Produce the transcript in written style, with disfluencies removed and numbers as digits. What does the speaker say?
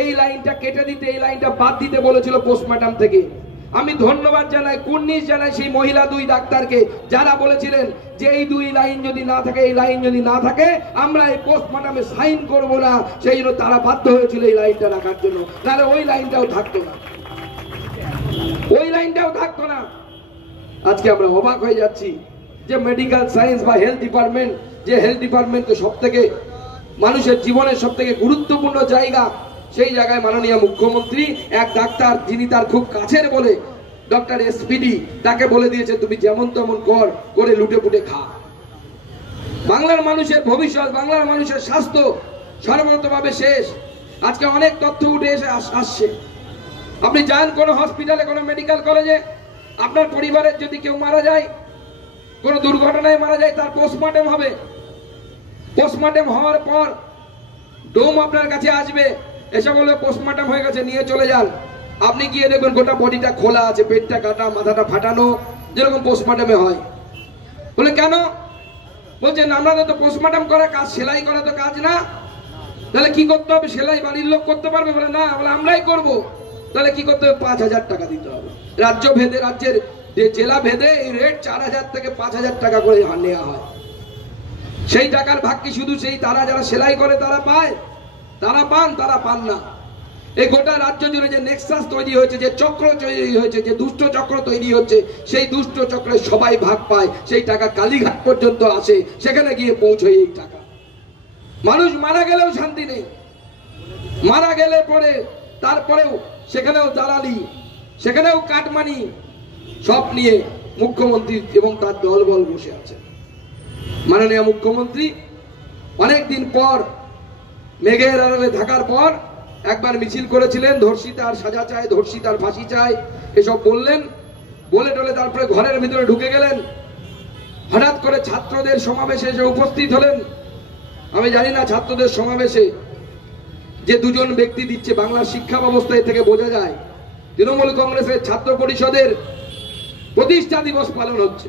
এই লাইনটা কেটে দিতে, এই লাইনটা বাদ দিতে বলেছিল পোস্টমর্টম থেকে। আমি ধন্যবাদ জানাই, কুর্নিশ জানাই সেই মহিলা দুই ডাক্তারকে যারা বলেছিলেন যে এই দুই লাইন যদি না থাকে, এই লাইন যদি না থাকে আমরা এই পোস্টমর্টমে সাইন করব না। সেই জন্য তারা বাধ্য হয়েছিল এই লাইনটা রাখার জন্য, নাহলে ওই লাইনটাও থাকতো না, ওই লাইনটাও থাকতো না। আজকে আমরা অবাক হয়ে যাচ্ছি যে মেডিকেল সায়েন্স বা হেলথ ডিপার্টমেন্ট, যে হেলথ ডিপার্টমেন্ট তো সব থেকে মানুষের জীবনের সব থেকে গুরুত্বপূর্ণ জায়গা, সেই জায়গায় মাননীয় মুখ্যমন্ত্রী এক ডাক্তার যিনি তার খুব কাছের বলে ডক্টর এসপিডি, তাকে বলে দিয়েছে তুমি যেমন তেমন করে লুটে পুটে খা। বাংলার মানুষের ভবিষ্যৎ, বাংলার মানুষের স্বাস্থ্য সর্বতভাবে শেষ। আজকে অনেক তথ্য উঠে এসে আসছে। আপনি যান কোনো হসপিটালে, কোনো মেডিকেল কলেজে, আপনার পরিবারের যদি কেউ মারা যায়, কোনো দুর্ঘটনায় মারা যায়, তার পোস্টমর্টম হবে। পোস্টমর্টম হওয়ার পর ডোম আপনার কাছে আসবে, এসে বলবে পোস্টমর্টম হয়ে গেছে, নিয়ে চলে যান। আপনি গিয়ে দেখবেন গোটা বডিটা খোলা আছে, পেটটা কাটা, মাথাটা ফাটানো, যেরকম পোস্টমর্টমে হয়। বলে কেন? বলছেন আমরা তো পোস্টমর্টম করা কাজ, সেলাই করা তো কাজ না। তাহলে কি করতে হবে? সেলাই বাড়ির লোক করতে পারবে? বলে না, বলে আমরাই করব। তাহলে কি করতে হবে? 5,000 টাকা দিতে হবে। রাজ্য ভেদে, রাজ্যের জেলা ভেদে এই রেট 4,000 থেকে 5,000 টাকা করে নেওয়া হয়। সেই টাকার ভাগ কি শুধু সেই তারা যারা সেলাই করে তারা পায়? তারা পান? তারা পান না। এই গোটা রাজ্য জুড়ে যে নেক্সাস তৈরি হয়েছে, যে চক্র তৈরি হয়েছে, যে দুষ্ট চক্র তৈরি হচ্ছে, সেই দুষ্ট চক্রে সবাই ভাগ পায়। সেই টাকা কালীঘাট পর্যন্ত আসে, সেখানে গিয়ে পৌঁছয় এই টাকা। মানুষ মারা গেলেও শান্তি নেই, মারা গেলে পরে তারপরেও সেখানেও দালালি, সেখানেও কাটমানি, সব নিয়ে মুখ্যমন্ত্রী এবং তার দলবল বসে আছে। মাননীয় মুখ্যমন্ত্রী অনেকদিন পর, মেঘের আড়ালে থাকার পর একবার মিছিল করেছিলেন, ধর্ষিতার সাজা চাই, ধর্ষিতার ফাঁসি চাই, এসব বললেন। বলে টলে তারপরে ঘরের ভিতরে ঢুকে গেলেন। হঠাৎ করে ছাত্রদের সমাবেশে এসে উপস্থিত হলেন। আমি জানি না ছাত্রদের সমাবেশে যে দুজন ব্যক্তি দিচ্ছে, বাংলার শিক্ষা ব্যবস্থায় থেকে বোঝা যায় তৃণমূল কংগ্রেসের ছাত্র পরিষদের প্রতিষ্ঠা দিবস পালন হচ্ছে।